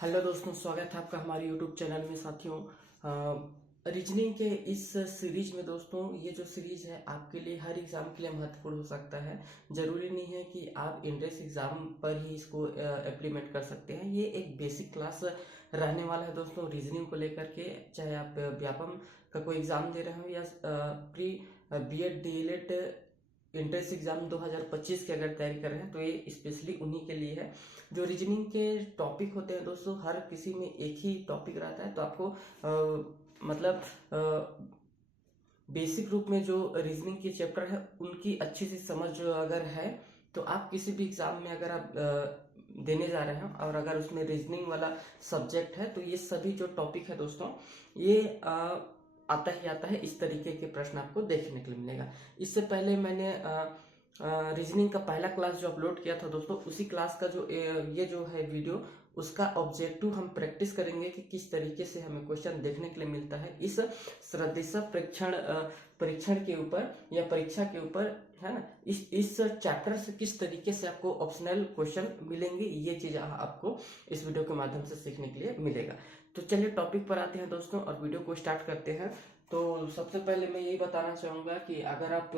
Hello दोस्तों, स्वागत है आपका हमारे यूट्यूब चैनल में। साथियों, रीजनिंग के इस सीरीज में दोस्तों, ये जो सीरीज है आपके लिए हर एग्जाम के लिए महत्वपूर्ण हो सकता है। जरूरी नहीं है कि आप इंट्रेंस एग्जाम पर ही इसको इम्प्लीमेंट कर सकते हैं। ये एक बेसिक क्लास रहने वाला है दोस्तों रीजनिंग को लेकर के। चाहे आप व्यापम का कोई एग्जाम दे रहे हो या pre BEd DElEd entrance exam 2025 की अगर तैयारी कर रहे हैं तो ये स्पेशली उन्हीं के लिए है। जो रीजनिंग के टॉपिक होते हैं दोस्तों, हर किसी में एक ही टॉपिक रहता है, तो आपको मतलब बेसिक रूप में जो रीजनिंग के चैप्टर है उनकी अच्छी सी समझ जो अगर है, तो आप किसी भी एग्जाम में अगर आप देने जा रहे हैं और अगर उसमें रीजनिंग वाला सब्जेक्ट है, तो ये सभी जो टॉपिक है दोस्तों, ये आता ही आता है। इस तरीके के प्रश्न आपको देखने के लिए मिलेगा। इससे पहले मैंने रीजनिंग का पहला क्लास जो अपलोड किया था दोस्तों, उसी क्लास का जो ये जो है वीडियो, उसका ऑब्जेक्टिव हम प्रैक्टिस करेंगे कि किस तरीके से हमें क्वेश्चन देखने के लिए मिलता है इस सदृशता परीक्षण के ऊपर या परीक्षा के ऊपर, है ना। इस चैप्टर से किस तरीके से आपको ऑप्शनल क्वेश्चन मिलेंगे, ये चीज आपको इस वीडियो के माध्यम से सीखने के लिए मिलेगा। तो चलिए टॉपिक पर आते हैं दोस्तों और वीडियो को स्टार्ट करते हैं। तो सबसे पहले मैं यही बताना चाहूँगा कि अगर आप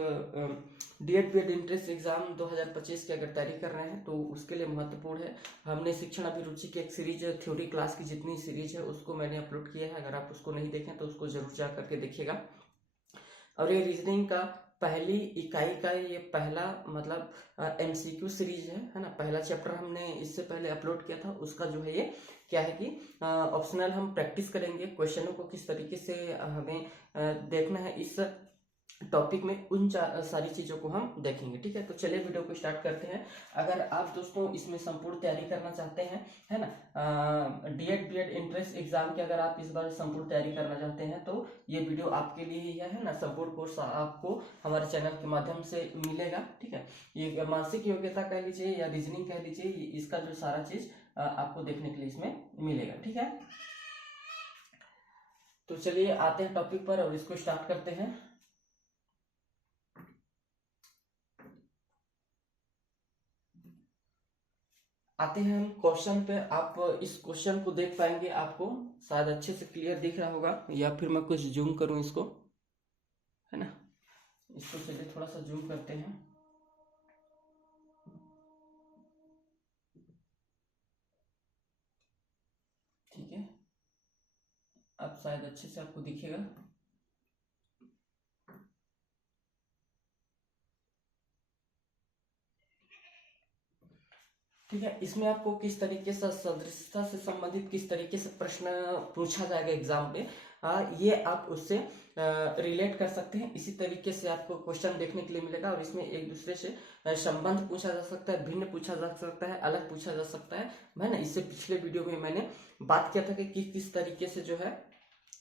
डीएड बीएड एंट्रेंस एग्जाम 2025 की अगर तैयारी कर रहे हैं तो उसके लिए महत्वपूर्ण है। हमने शिक्षण अभिरुचि की एक सीरीज थ्योरी क्लास की जितनी सीरीज है उसको मैंने अपलोड किया है। अगर आप उसको नहीं देखें तो उसको जरूर जा करके देखिएगा। और ये रीजनिंग का पहली इकाई का ये पहला मतलब एमसीक्यू सीरीज है ना। पहला चैप्टर हमने इससे पहले अपलोड किया था, उसका जो है ये क्या है कि ऑप्शनल हम प्रैक्टिस करेंगे क्वेश्चनों को किस तरीके से हमें देखना है। इस टॉपिक में उन सारी चीजों को हम देखेंगे, ठीक है। तो चलिए वीडियो को स्टार्ट करते हैं। अगर आप दोस्तों इसमें संपूर्ण तैयारी करना चाहते हैं, है ना, डीएड बीएड एंट्रेंस एग्जाम की अगर आप इस बार संपूर्ण तैयारी करना चाहते हैं तो ये वीडियो आपके लिए ही है ना। संपूर्ण कोर्स आपको हमारे चैनल के माध्यम से मिलेगा, ठीक है। ये मानसिक योग्यता कह लीजिए या रीजनिंग कह लीजिए, इसका जो सारा चीज आपको देखने के लिए इसमें मिलेगा, ठीक है। तो चलिए आते हैं टॉपिक पर और इसको स्टार्ट करते हैं। आते हैं हम क्वेश्चन पे। आप इस क्वेश्चन को देख पाएंगे, आपको शायद अच्छे से क्लियर दिख रहा होगा, या फिर मैं कुछ जूम करूं इसको, है ना। इसको चलिए थोड़ा सा जूम करते हैं। ठीक है, अब शायद अच्छे से आपको दिखेगा। ठीक है, इसमें आपको किस तरीके से सदृशता से संबंधित किस तरीके से प्रश्न पूछा जाएगा एग्जाम में, ये आप उससे रिलेट कर सकते हैं। इसी तरीके से आपको क्वेश्चन देखने के लिए मिलेगा और इसमें एक दूसरे से संबंध पूछा जा सकता है, भिन्न पूछा जा सकता है, अलग पूछा जा सकता है ना। इससे पिछले वीडियो में मैंने बात किया था कि किस तरीके से जो है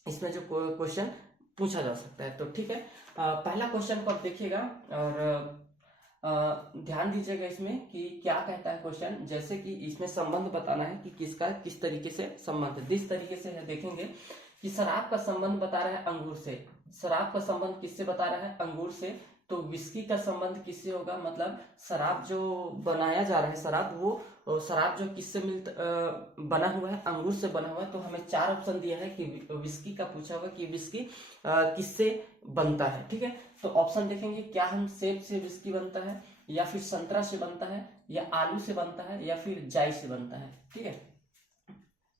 इसमें जो क्वेश्चन पूछा जा सकता है। तो ठीक है, पहला क्वेश्चन को आप देखिएगा और ध्यान दीजिएगा इसमें कि क्या कहता है क्वेश्चन। जैसे कि इसमें संबंध बताना है कि किसका किस तरीके से संबंध है। जिस तरीके से है देखेंगे कि शराब का संबंध बता रहा है अंगूर से। शराब का संबंध किससे बता रहा है? अंगूर से। तो विस्की का संबंध किससे होगा? मतलब शराब जो बनाया जा रहा है, शराब वो शराब जो किससे बना हुआ है? अंगूर से बना हुआ है। तो हमें चार ऑप्शन दिया है कि विस्की का पूछा होगा कि विस्की किससे बनता है, ठीक है। तो ऑप्शन देखेंगे, क्या हम सेब से विस्की बनता है, या फिर संतरा से बनता है, या आलू से बनता है, या फिर जाई से बनता है, ठीक है।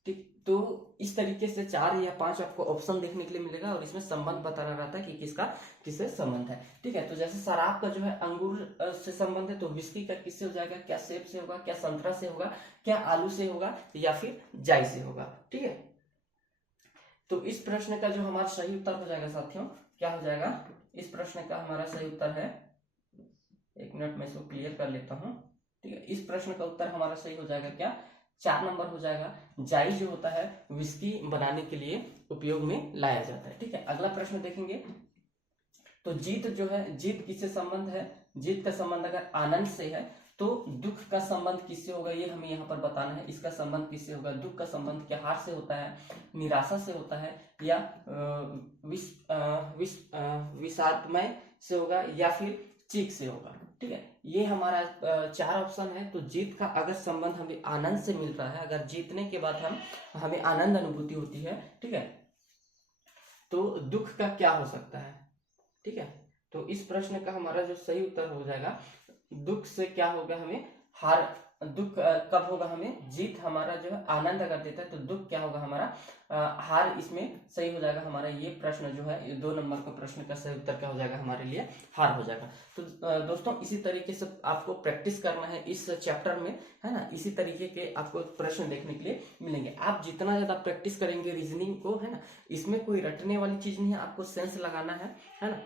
ठीक, तो इस तरीके से 4 या 5 आपको ऑप्शन देखने के लिए मिलेगा और इसमें संबंध बताना रहता है कि किसका किससे संबंध है, ठीक है। तो जैसे शराब का जो है अंगूर से संबंध है, तो विस्की का किससे हो जाएगा? क्या सेब से होगा, क्या संतरा से होगा, क्या आलू से होगा, या फिर जाई से होगा, ठीक है। तो इस प्रश्न का जो हमारा सही उत्तर हो जाएगा साथियों, क्या हो जाएगा? इस प्रश्न का हमारा सही उत्तर है, एक मिनट में इसको क्लियर कर लेता हूं, ठीक है। इस प्रश्न का उत्तर हमारा सही हो जाएगा क्या? 4 नंबर हो जाएगा। जाई जो होता है विस्की बनाने के लिए उपयोग में लाया जाता है, ठीक है। अगला प्रश्न देखेंगे, तो जीत जो है, जीत किससे संबंध है? जीत का संबंध अगर आनंद से है तो दुख का संबंध किससे होगा, ये हमें यहाँ पर बताना है। इसका संबंध किससे होगा? दुख का संबंध क्या हार से होता है, निराशा से होता है, या विषादमय से होगा, या फिर चीख से होगा, ठीक है, ये हमारा 4 ऑप्शन है। तो जीत का अगर संबंध हमें आनंद से मिल रहा है, अगर जीतने के बाद हमें आनंद अनुभूति होती है, ठीक है, तो दुख का क्या हो सकता है, ठीक है। तो इस प्रश्न का हमारा जो सही उत्तर हो जाएगा, दुख से क्या होगा हमें, हार, दुख कब होगा हमें, जीत हमारा जो है आनंद अगर देता है, तो दुख क्या होगा हमारा, हार। इसमें सही हो जाएगा हमारा ये प्रश्न जो है, ये 2 नंबर का प्रश्न का सही उत्तर क्या हो जाएगा हमारे लिए, हार हो जाएगा। तो दोस्तों इसी तरीके से आपको प्रैक्टिस करना है इस चैप्टर में, है ना। इसी तरीके के आपको प्रश्न देखने के लिए मिलेंगे। आप जितना ज्यादा प्रैक्टिस करेंगे रीजनिंग को, है ना, इसमें कोई रटने वाली चीज नहीं है, आपको सेंस लगाना है ना।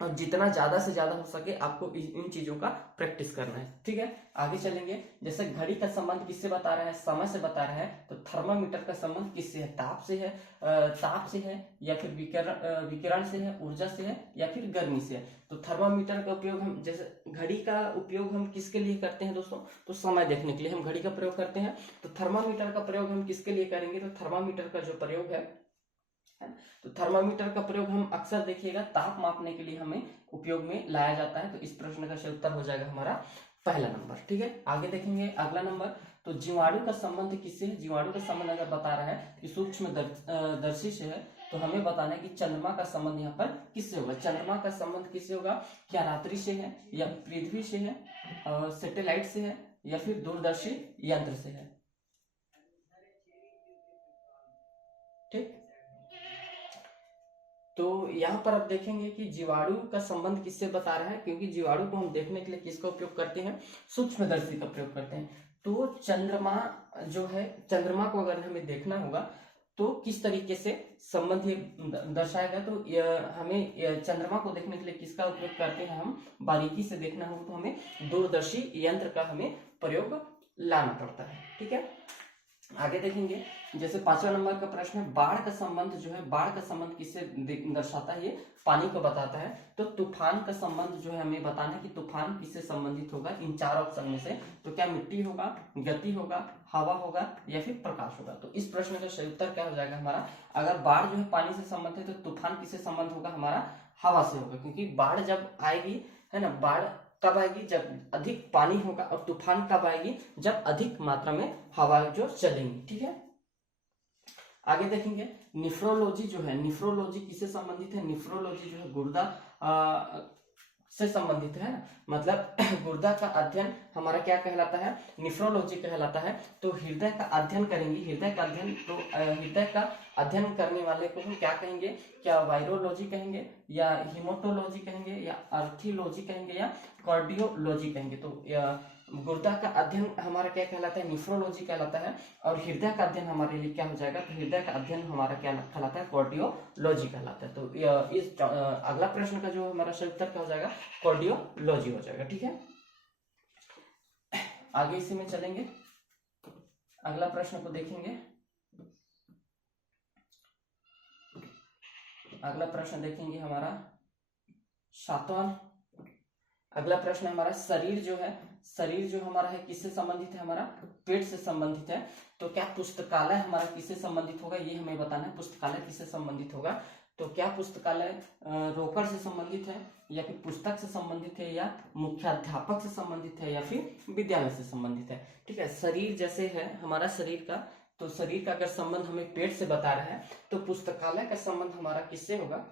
और जितना ज्यादा से ज्यादा हो सके आपको इन चीजों का प्रैक्टिस करना है, ठीक है। आगे चलेंगे। जैसे घड़ी का संबंध किससे बता रहा है, समय से बता रहा है, तो थर्मामीटर का संबंध किससे है, ताप से है, या फिर विकिरण से है, ऊर्जा से है, या फिर गर्मी से है। तो थर्मामीटर का उपयोग हम, जैसे घड़ी का उपयोग हम किसके लिए करते हैं दोस्तों, तो समय देखने के लिए हम घड़ी का प्रयोग करते हैं। तो थर्मामीटर का प्रयोग हम किसके लिए करेंगे, तो थर्मामीटर का जो प्रयोग है, तो थर्मामीटर का प्रयोग हम अक्सर देखिएगा ताप मापने के लिए हमें उपयोग में लाया जाता है। तो इस प्रश्न का सही उत्तर हो जाएगा हमारा पहला नंबर, ठीक है। आगे देखेंगे अगला नंबर। तो जीवाणु का संबंध किससे है, जीवाणु का संबंध अगर बता रहा है कि सूक्ष्म दर्शी से है, तो हमें बताना है कि चंद्रमा का संबंध यहाँ पर किससे होगा। चंद्रमा का संबंध किससे होगा, क्या रात्रि से है, या पृथ्वी से है, सैटेलाइट से है, या फिर दूरदर्शी यंत्र से है, ठीक। तो यहाँ पर आप देखेंगे कि जीवाणु का संबंध किससे बता रहा है, क्योंकि जीवाणु को हम देखने के लिए किसका उपयोग करते हैं, सूक्ष्मदर्शी का प्रयोग करते हैं। तो चंद्रमा जो है, चंद्रमा को अगर हमें देखना होगा तो किस तरीके से संबंध ये दर्शाएगा, तो हमें चंद्रमा को देखने के लिए किसका उपयोग करते हैं, हम बारीकी से देखना होगा तो हमें दूरदर्शी यंत्र का हमें प्रयोग लाना पड़ता है, ठीक है। आगे देखेंगे। जैसे 5वां नंबर का प्रश्न है, बाढ़ का संबंध जो है, बाढ़ का संबंध किससे दर्शाता है, ये पानी को बताता है। तो तूफान का संबंध जो है हमें बताना है कि तूफान किससे संबंधित होगा इन 4 ऑप्शन में से। तो क्या मिट्टी होगा, गति होगा, हवा होगा, या फिर प्रकाश होगा। तो इस प्रश्न का सही उत्तर क्या हो जाएगा हमारा, अगर बाढ़ जो है पानी से संबंधित है, तो तूफान किससे संबंध होगा हमारा, हवा से होगा। क्योंकि बाढ़ जब आएगी, है ना, बाढ़ कब आएगी, जब अधिक पानी होगा, और तूफान कब आएगी, जब अधिक मात्रा में हवा जो चलेंगी, ठीक है। आगे देखेंगे। निफ्रोलॉजी जो है, निफ्रोलॉजी किससे संबंधित है, निफ्रोलॉजी जो है गुर्दा से संबंधित है ना, मतलब गुर्दा का अध्ययन हमारा क्या कहलाता है, निफ्रोलॉजी कहलाता है। तो हृदय का अध्ययन करेंगे, हृदय का अध्ययन, तो हृदय का अध्ययन करने वाले को हम क्या कहेंगे, क्या वायरोलॉजी कहेंगे, या हिमोटोलॉजी कहेंगे, या आर्थियोलॉजी कहेंगे, या कार्डियोलॉजी कहेंगे। तो गुर्दा का अध्ययन हमारा क्या कहलाता है, निफ्रोलॉजी कहलाता है। और हृदय का अध्ययन हमारे लिए क्या हो जाएगा, तो हृदय का अध्ययन हमारा क्या कहलाता है, कार्डियोलॉजी कहलाता है। तो इस अगला प्रश्न का जो हमारा सही उत्तर क्या हो जाएगा, कार्डियोलॉजी हो जाएगा, ठीक है। आगे इसी में चलेंगे, अगला प्रश्न को देखेंगे। अगला प्रश्न देखेंगे हमारा 7वां। अगला प्रश्न हमारा, शरीर जो है, शरीर जो हमारा है किससे संबंधित है, हमारा पेट से संबंधित है। तो क्या पुस्तकालय हमारा किससे संबंधित होगा, ये हमें बताना है, पुस्तकालय किससे संबंधित होगा। तो क्या पुस्तकालय रोकड़ से संबंधित है, या फिर पुस्तक से संबंधित है, या मुख्याध्यापक से संबंधित है, या फिर विद्यालय से संबंधित है, ठीक है। शरीर जैसे है हमारा शरीर का, तो शरीर का अगर संबंध हमें पेट से बता रहा है, तो पुस्तकालय का संबंध हमारा किससे होगा,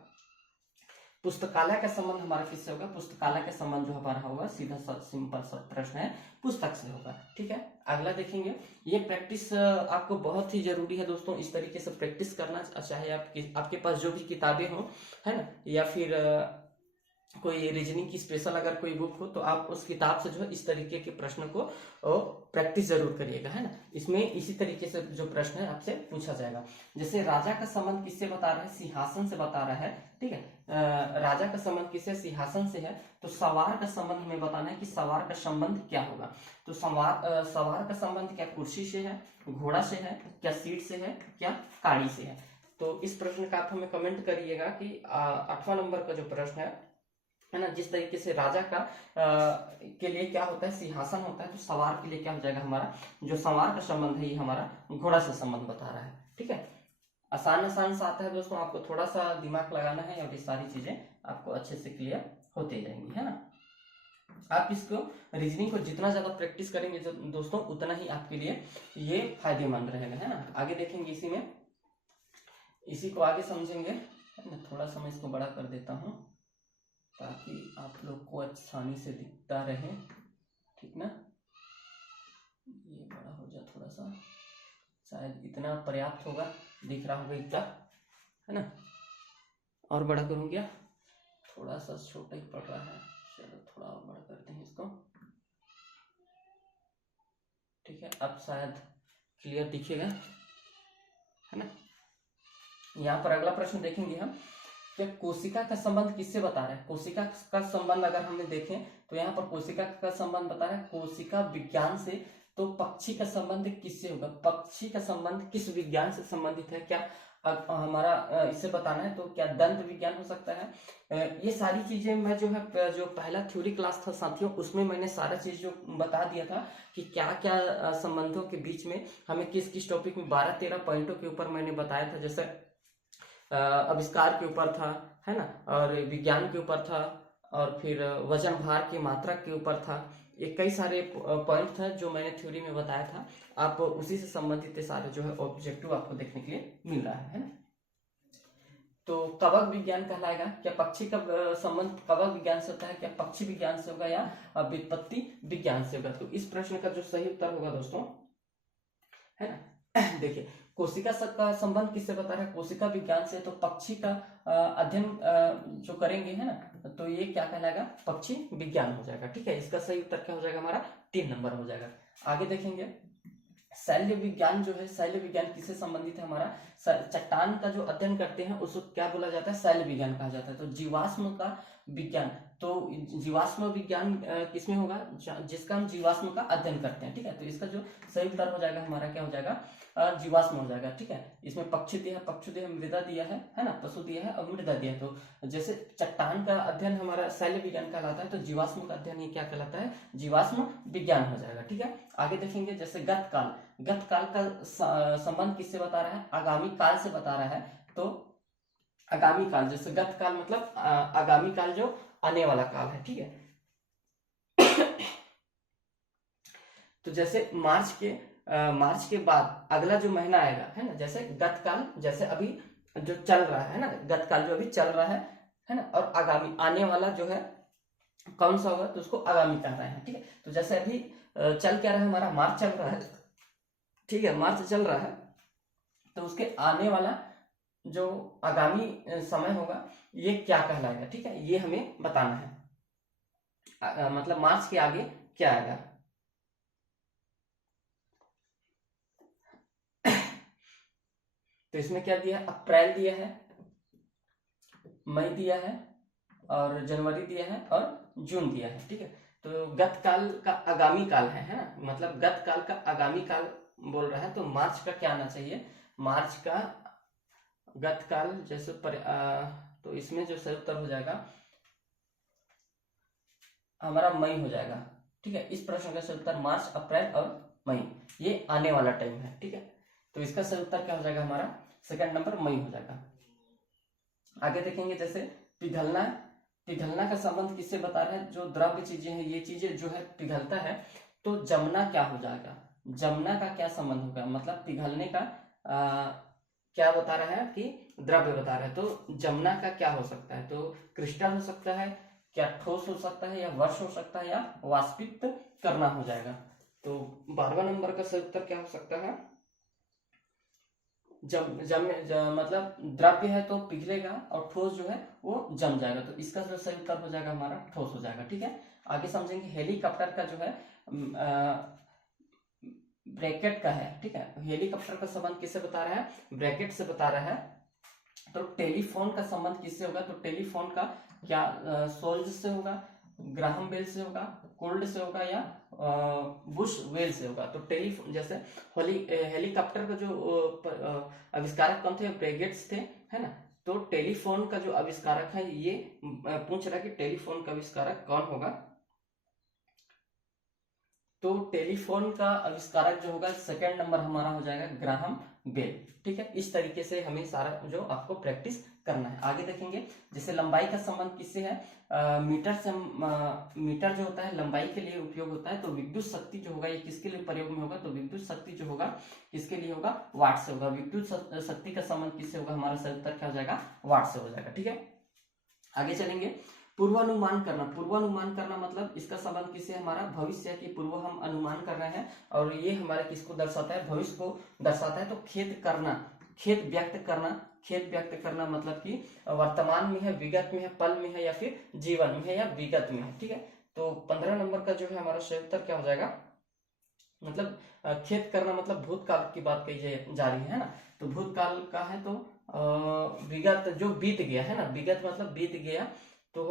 पुस्तकालय का संबंध हमारा किससे होगा, पुस्तकालय का संबंध जो हमारा होगा, सीधा सा सिंपल सा प्रश्न है, पुस्तक से होगा, ठीक है। अगला देखेंगे। ये प्रैक्टिस आपको बहुत ही जरूरी है दोस्तों, इस तरीके से प्रैक्टिस करना, चाहे आपके पास जो भी किताबें हो, है ना, या फिर कोई रीजनिंग की स्पेशल अगर कोई बुक हो, तो आप उस किताब से जो है इस तरीके के प्रश्न को प्रैक्टिस जरूर करिएगा, है ना। इसमें इसी तरीके से जो प्रश्न है आपसे पूछा जाएगा। जैसे राजा का संबंध किससे बता रहा है, सिंहासन से बता रहा है, ठीक है। राजा का संबंध किससे, सिंहासन से है। तो सवार का संबंध हमें बताना है कि सवार का संबंध क्या होगा। तो सवार का संबंध क्या कुर्सी से है, घोड़ा से है, क्या सीट से है, क्या गाड़ी से है। तो इस प्रश्न का आप हमें कमेंट करिएगा कि 8वां नंबर का जो प्रश्न है ना, जिस तरीके से राजा का के लिए क्या होता है, सिंहासन होता है, तो सवार के लिए क्या हो जाएगा, हमारा जो सवार का संबंध है ये हमारा घोड़ा से संबंध बता रहा है, ठीक है। आसान आसान सा आता है दोस्तों, आपको थोड़ा सा दिमाग लगाना है और ये सारी चीजें आपको अच्छे से क्लियर होते जाएंगी, है ना। आप इसको रीजनिंग को जितना ज्यादा प्रैक्टिस करेंगे दोस्तों उतना ही आपके लिए ये फायदेमंद रहेगा, है ना। आगे देखेंगे इसी में, इसी को आगे समझेंगे, है ना। थोड़ा सा मैं इसको बड़ा कर देता हूँ ताकि आप लोग को आसानी से दिखता रहे, ठीक ना। ये बड़ा हो जाए थोड़ा सा, शायद इतना पर्याप्त होगा, दिख रहा होगा इतना, है ना। और बड़ा करूँ क्या, थोड़ा सा छोटा ही पड़ रहा है, चलो थोड़ा और बड़ा करते हैं इसको, ठीक है। अब शायद क्लियर दिखेगा, है ना। यहाँ पर अगला प्रश्न देखेंगे हम, क्या कोशिका का संबंध किससे बता रहा है। कोशिका का संबंध अगर हमने देखें तो यहाँ पर कोशिका का संबंध बता रहा है कोशिका विज्ञान से, तो पक्षी का संबंध किससे होगा, पक्षी का संबंध किस विज्ञान से संबंधित है, क्या हमारा इसे बताना है, तो क्या दंत विज्ञान हो सकता है। ये सारी चीजें मैं जो है, जो पहला थ्योरी क्लास था साथियों, उसमें मैंने सारा चीज जो बता दिया था कि क्या क्या संबंधों के बीच में हमें किस किस टॉपिक में 12-13 पॉइंटों के ऊपर मैंने बताया था। जैसे आविष्कार के ऊपर था, है ना, और विज्ञान के ऊपर था, और फिर वजन भार की मात्रा के ऊपर था। ये कई सारे पॉइंट था जो मैंने थ्योरी में बताया था। आप उसी से संबंधित सारे जो है ऑब्जेक्टिव आपको देखने के लिए मिल रहा है ना। तो कवक विज्ञान कहलाएगा, क्या पक्षी का संबंध कवक विज्ञान से होता है, क्या पक्षी विज्ञान से होगा या व्युत्पत्ति विज्ञान से होगा। तो इस प्रश्न का जो सही उत्तर होगा दोस्तों, है ना, देखिए कोशिका का संबंध किससे बता रहा है, कोशिका विज्ञान से, तो पक्षी का अध्ययन जो करेंगे, है ना, तो ये क्या कहलाएगा, पक्षी विज्ञान हो जाएगा, ठीक है। इसका सही उत्तर क्या हो जाएगा हमारा, 3 नंबर हो जाएगा। आगे देखेंगे शैल्य विज्ञान जो है, शैल्य विज्ञान किससे संबंधित है हमारा, चट्टान का जो अध्ययन करते हैं उसको क्या बोला जाता है, शैल्य विज्ञान कहा जाता है। तो जीवाश्म का विज्ञान, तो जीवाश्म विज्ञान किसमें होगा, जिसका हम जीवाश्म का अध्ययन करते हैं, ठीक है। तो इसका जो सही उत्तर हो जाएगा हमारा क्या हो जाएगा, जीवाश्म हो जाएगा, ठीक है। इसमें पक्षी दिया है, पक्षु दिया है, मृदा दिया है ना, पशु दिया है और मृदा दिया है। तो जैसे चट्टान का अध्ययन हमारा शैल्य विज्ञान कहलाता है, तो जीवाश्म का अध्ययन ये क्या कहलाता है, जीवाश्म विज्ञान हो जाएगा, ठीक है। आगे देखेंगे जैसे गतकाल, गतकाल का संबंध किससे बता रहा है, आगामी काल से बता रहा है। तो आगामी काल, जैसे गतकाल मतलब आगामी काल जो आने वाला काल है, ठीक है। तो जैसे मार्च के बाद अगला जो महीना आएगा, है ना, जैसे गतकाल, जैसे अभी जो चल रहा है ना, गतकाल जो अभी चल रहा है ना, और आगामी आने वाला जो है कौन सा होगा, तो उसको आगामी कह रहे हैं, ठीक है। तो जैसे अभी चल क्या रहा है हमारा, मार्च चल रहा है, ठीक है, मार्च चल रहा है, तो उसके आने वाला जो आगामी समय होगा ये क्या कहलाएगा, ठीक है, ये हमें बताना है। मतलब मार्च के आगे क्या आएगा। तो इसमें क्या दिया है, अप्रैल दिया है, मई दिया है, और जनवरी दिया है, और जून दिया है, ठीक है। तो गतकाल का आगामी काल है ना, मतलब गतकाल का आगामी काल बोल रहा है, तो मार्च का क्या आना चाहिए, मार्च का गतकाल जैसे तो इसमें जो सही उत्तर हो जाएगा हमारा मई हो जाएगा, ठीक है। इस प्रश्न का सही उत्तर मार्च, अप्रैल और मई, ये आने वाला टाइम है, ठीक है। तो इसका सही उत्तर क्या हो जाएगा हमारा, सेकंड नंबर मई हो जाएगा। आगे देखेंगे जैसे पिघलना, पिघलना का संबंध किससे बता रहा है, जो द्रव्य चीजें हैं ये चीजें जो है पिघलता है, तो जमना क्या हो जाएगा, जमना का क्या संबंध होगा, मतलब पिघलने का क्या बता रहा है कि द्रव्य बता रहा है, तो जमना का क्या हो सकता है, तो क्रिस्टल हो सकता है, क्या ठोस हो सकता है, या वर्ष हो सकता है, या वाष्पित करना हो जाएगा। तो 12वां नंबर का सही उत्तर क्या हो सकता है, मतलब द्रव्य है तो पिघलेगा, और ठोस जो है वो जम जाएगा, तो इसका जो सही उत्तर हो जाएगा हमारा ठोस हो जाएगा, ठीक है। आगे समझेंगे हेलीकॉप्टर का जो है ब्रैकेट का है, ठीक है। हेलीकॉप्टर का संबंध किससे बता रहा है, ब्रैकेट से बता रहा है। तो टेलीफोन का संबंध किससे होगा, तो टेलीफोन का क्या सोल्ज से होगा, ग्राहम बेल से होगा, कोल्ड से होगा, या बुश वेल से होगा। तो टेलीफोन जैसे हेलीकॉप्टर का जो आविष्कारक कौन थे, ब्रैकेट्स थे, है ना। तो टेलीफोन का जो आविष्कारक है, ये पूछ रहा है कि टेलीफोन का आविष्कारक कौन होगा। तो टेलीफोन का आविष्कारक जो होगा सेकंड नंबर हमारा हो जाएगा ग्राहम बेल। ठीक है, इस तरीके से हमें सारा जो आपको प्रैक्टिस करना है। आगे देखेंगे जैसे लंबाई का संबंध किससे है, मीटर से मीटर जो होता है लंबाई के लिए उपयोग होता है, तो विद्युत शक्ति जो होगा ये किसके लिए प्रयोग में होगा, तो विद्युत शक्ति जो होगा किसके लिए होगा, वाट से होगा। विद्युत शक्ति का संबंध किससे होगा, हमारा सही उत्तर क्या हो जाएगा, वाट से हो जाएगा। ठीक है, आगे चलेंगे। पूर्वानुमान करना, पूर्वानुमान करना मतलब इसका संबंध किससे, हमारा भविष्य की पूर्व हम अनुमान कर रहे हैं, और ये हमारे किसको दर्शाता है, भविष्य को दर्शाता है। तो खेद करना, खेद व्यक्त करना, खेद व्यक्त करना मतलब कि वर्तमान में है, विगत में है, पल में है, या फिर जीवन में है, या विगत में है। ठीक है, तो 15 नंबर का जो है हमारा सही उत्तर क्या हो जाएगा, मतलब खेद करना मतलब भूतकाल की बात कही जा रही है ना, तो भूतकाल का है तो विगत जो बीत गया है ना, विगत मतलब बीत गया, तो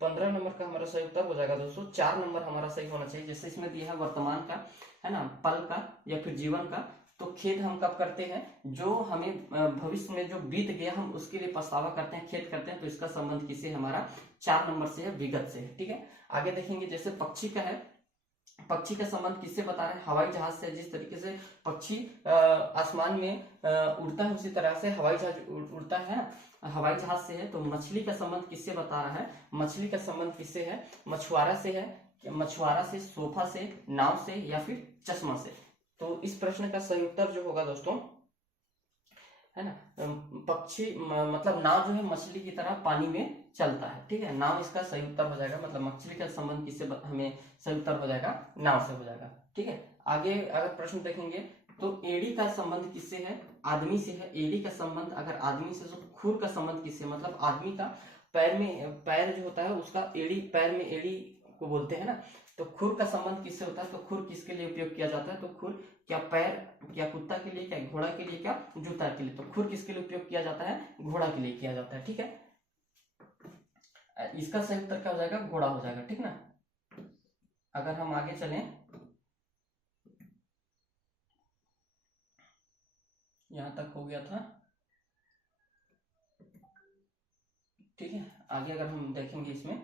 15 नंबर का हमारा सही उत्तर हो जाएगा दोस्तों। 4 नंबर हमारा सही होना चाहिए, जैसे इसमें दिया है वर्तमान का है ना, पल का या फिर जीवन का। तो खेद हम कब करते हैं, जो हमें भविष्य में जो बीत गया हम उसके लिए पछतावा करते हैं, खेद करते हैं, तो इसका संबंध किससे, हमारा 4 नंबर से है, विगत से है। ठीक है, आगे देखेंगे जैसे पक्षी का है, पक्षी का संबंध किससे बता रहे हैं, हवाई जहाज से। जिस तरीके से पक्षी आसमान में उड़ता है उसी तरह से हवाई जहाज उड़ता है, हवाई जहाज से है। तो मछली का संबंध किससे बता रहा है, मछली का संबंध किससे है, मछुआरा से है, मछुआरा से, सोफा से, नाव से, या फिर चश्मा से। तो इस प्रश्न का सही उत्तर जो होगा दोस्तों है ना, पक्षी मतलब नाव जो है मछली की तरह पानी में चलता है। ठीक है, नाव इसका सही उत्तर हो जाएगा, मतलब मछली का संबंध किससे हमें सही उत्तर हो जाएगा, नाव से हो जाएगा। ठीक है, आगे अगर प्रश्न देखेंगे तो एड़ी का संबंध किससे है, आदमी से है। एड़ी का संबंध अगर आदमी से, तो खुर का संबंध किससे, मतलब आदमी का पैर में, पैर जो होता है उसका एड़ी, पैर में एड़ी को बोलते हैं ना, तो खुर का संबंध किससे होता है, तो खुर किसके लिए उपयोग किया जाता है, तो खुर क्या पैर, क्या कुत्ता के लिए, क्या घोड़ा के लिए, क्या जूता के लिए। तो खुर किसके लिए उपयोग किया जाता है, घोड़ा के लिए किया जाता है। ठीक है, इसका सही उत्तर क्या हो जाएगा, घोड़ा हो जाएगा। ठीक ना, अगर हम आगे चलें, यहां तक हो गया था। ठीक है, आगे अगर हम देखेंगे इसमें,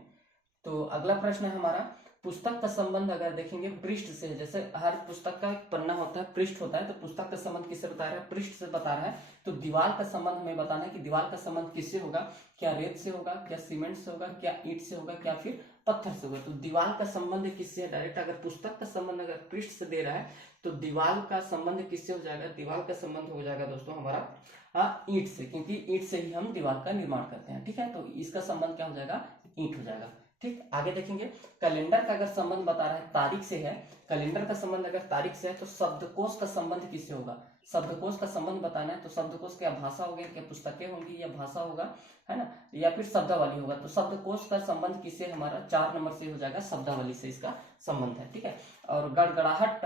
तो अगला प्रश्न है हमारा, पुस्तक का संबंध अगर देखेंगे पृष्ठ से। जैसे हर पुस्तक का एक पन्ना होता है, पृष्ठ होता है, तो पुस्तक का संबंध किससे बता रहा है, पृष्ठ से बता रहा है। तो दीवार का संबंध हमें बताना है कि दीवार का संबंध किससे होगा, क्या रेत से होगा, क्या सीमेंट से होगा, क्या ईंट से होगा, क्या फिर पत्थर से होगा। तो दीवार का संबंध किससे है, डायरेक्ट अगर पुस्तक का संबंध अगर पृष्ठ से दे रहा है, तो दीवार का संबंध किससे हो जाएगा, दीवार का संबंध हो जाएगा दोस्तों हमारा ईंट से, क्योंकि ईंट से ही हम दीवार का निर्माण करते हैं। ठीक है, तो इसका संबंध क्या हो जाएगा, ईंट हो जाएगा। ठीक, आगे देखेंगे कैलेंडर का अगर संबंध बता रहा है तारीख से है, कैलेंडर का संबंध अगर तारीख से है, तो शब्दकोश का संबंध किससे होगा, शब्दकोश का संबंध बताना है। तो शब्दकोश क्या भाषा हो गया, क्या पुस्तकें होंगी, या भाषा होगा है ना, या फिर शब्दावली होगा। तो शब्दकोश का संबंध किससे, हमारा 4 नंबर से हो जाएगा, शब्दावली से इसका संबंध है। ठीक है, और गड़गड़ाहट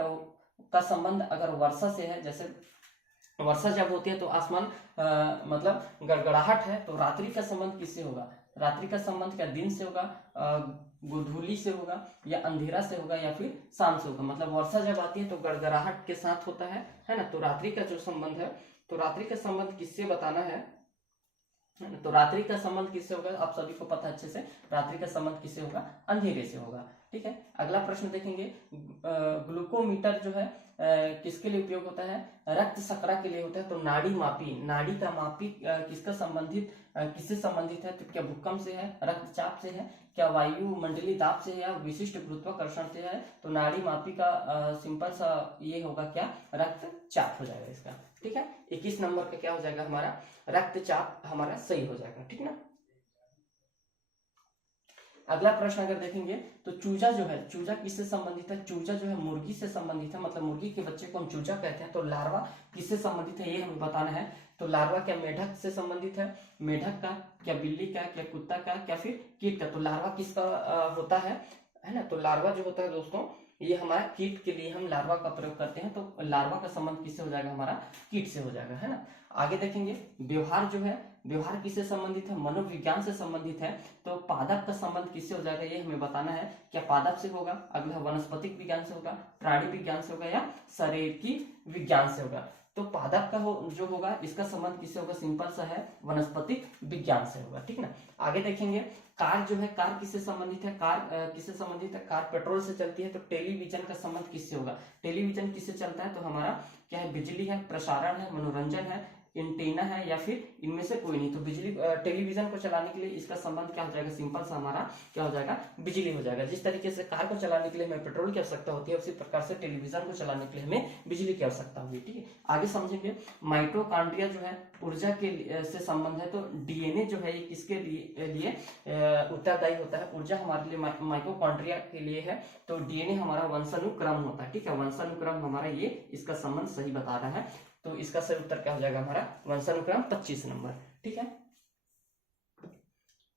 का संबंध अगर वर्षा से है, जैसे वर्षा जब होती है तो आसमान मतलब गड़गड़ाहट है, तो रात्रि का संबंध किससे होगा, रात्रि का संबंध क्या दिन से होगा, गोधूली से होगा, या अंधेरा से होगा, या फिर शाम से होगा। मतलब वर्षा जब आती है तो गड़गड़ाहट के साथ होता है ना। तो रात्रि का जो संबंध है, तो रात्रि का संबंध किससे बताना है, तो रात्रि का संबंध किससे होगा, आप सभी को पता है अच्छे से, रात्रि का संबंध किससे होगा, अंधेरे से होगा। ठीक है, अगला प्रश्न देखेंगे, ग्लूकोमीटर जो है किसके लिए उपयोग होता है, रक्त शर्करा के लिए होता है। तो नाड़ी मापी, नाड़ी का मापी किसका संबंधित, किससे संबंधित है, तो क्या भूकंप से है, रक्तचाप से है, क्या वायुमंडलीय दाब से है, या विशिष्ट गुरुत्वाकर्षण से है। तो नाड़ी मापी का सिंपल सा ये होगा क्या, रक्तचाप हो जाएगा इसका। ठीक है, 21 नंबर का क्या हो जाएगा, हमारा रक्तचाप हमारा सही हो जाएगा। ठीक ना, अगला प्रश्न अगर देखेंगे तो चूजा जो है, चूजा किससे संबंधित है, चूजा जो है मुर्गी से संबंधित है, मतलब मुर्गी के बच्चे को हम चूजा कहते हैं। तो लार्वा किससे संबंधित है, ये हमें बताना है। तो लार्वा क्या मेढक से संबंधित है, मेढक का, क्या बिल्ली का, क्या कुत्ता का, क्या फिर कीट का। तो लार्वा किसका होता है ना, तो लार्वा जो होता है दोस्तों, ये हमारा कीट के लिए हम लार्वा का प्रयोग करते हैं। तो लार्वा का संबंध किससे हो जाएगा, हमारा कीट से हो जाएगा, है ना। आगे देखेंगे व्यवहार जो है, व्यवहार किससे संबंधित है, मनोविज्ञान से संबंधित है। तो पादप का संबंध किससे हो जाएगा, ये हमें बताना है। क्या पादप से होगा, अगला वनस्पतिक विज्ञान से होगा, प्राणी विज्ञान से होगा या शरीर की विज्ञान से होगा। तो पादप का जो होगा इसका संबंध किससे होगा, सिंपल सा है, वनस्पतिक विज्ञान से होगा, ठीक ना। आगे देखेंगे कार जो है, कार किससे संबंधित है, कार किससे संबंधित है, कार पेट्रोल से चलती है। तो टेलीविजन का संबंध किससे होगा, टेलीविजन किससे चलता है, तो हमारा क्या है, बिजली है, प्रसारण है, मनोरंजन है, एंटीना है या फिर इनमें से कोई नहीं। तो बिजली, टेलीविजन को चलाने के लिए इसका संबंध क्या हो जाएगा, सिंपल सा हमारा क्या हो जाएगा, बिजली हो जाएगा। जिस तरीके से कार को चलाने के लिए हमें पेट्रोल की आवश्यकता होती है, उसी प्रकार से टेलीविजन को चलाने के लिए हमें बिजली की आवश्यकता होगी, ठीक है। आगे समझेंगे माइटोकॉन्ड्रिया जो है ऊर्जा के से संबंध है। तो डीएनए जो है ये किसके लिए उत्तरदायी होता है, ऊर्जा हमारे लिए माइटोकॉन्ड्रिया के लिए है। तो डीएनए हमारा वंशानुक्रम होता है, ठीक है, वंशानुक्रम हमारा ये इसका संबंध सही बता रहा है। तो इसका सही उत्तर क्या हो जाएगा हमारा, वंशानुक्रम 25 नंबर, ठीक है।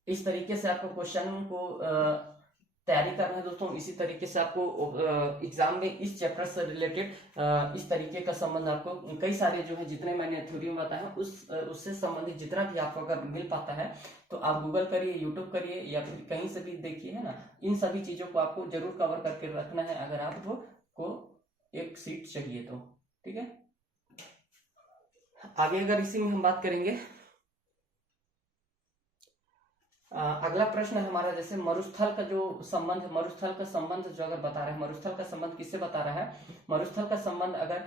इस तरीके से आपको क्वेश्चन को तैयारी करना है दोस्तों। इसी तरीके से आपको एग्जाम में इस चैप्टर से रिलेटेड इस तरीके का संबंध आपको कई सारे जो है, जितने मैंने थ्योरी में बताया उससे संबंधित जितना भी आपको अगर मिल पाता है तो आप गूगल करिए, यूट्यूब करिए या फिर कहीं से भी देखिए, है ना। इन सभी चीजों को आपको जरूर कवर करके रखना है अगर आपको एक सीट चाहिए तो, ठीक है। आगे अगर इसी में हम बात करेंगे, अगला प्रश्न है हमारा, जैसे मरुस्थल का जो संबंध है, मरुस्थल का संबंध जो अगर बता रहा है, मरुस्थल का संबंध किससे बता रहा है, मरुस्थल का संबंध अगर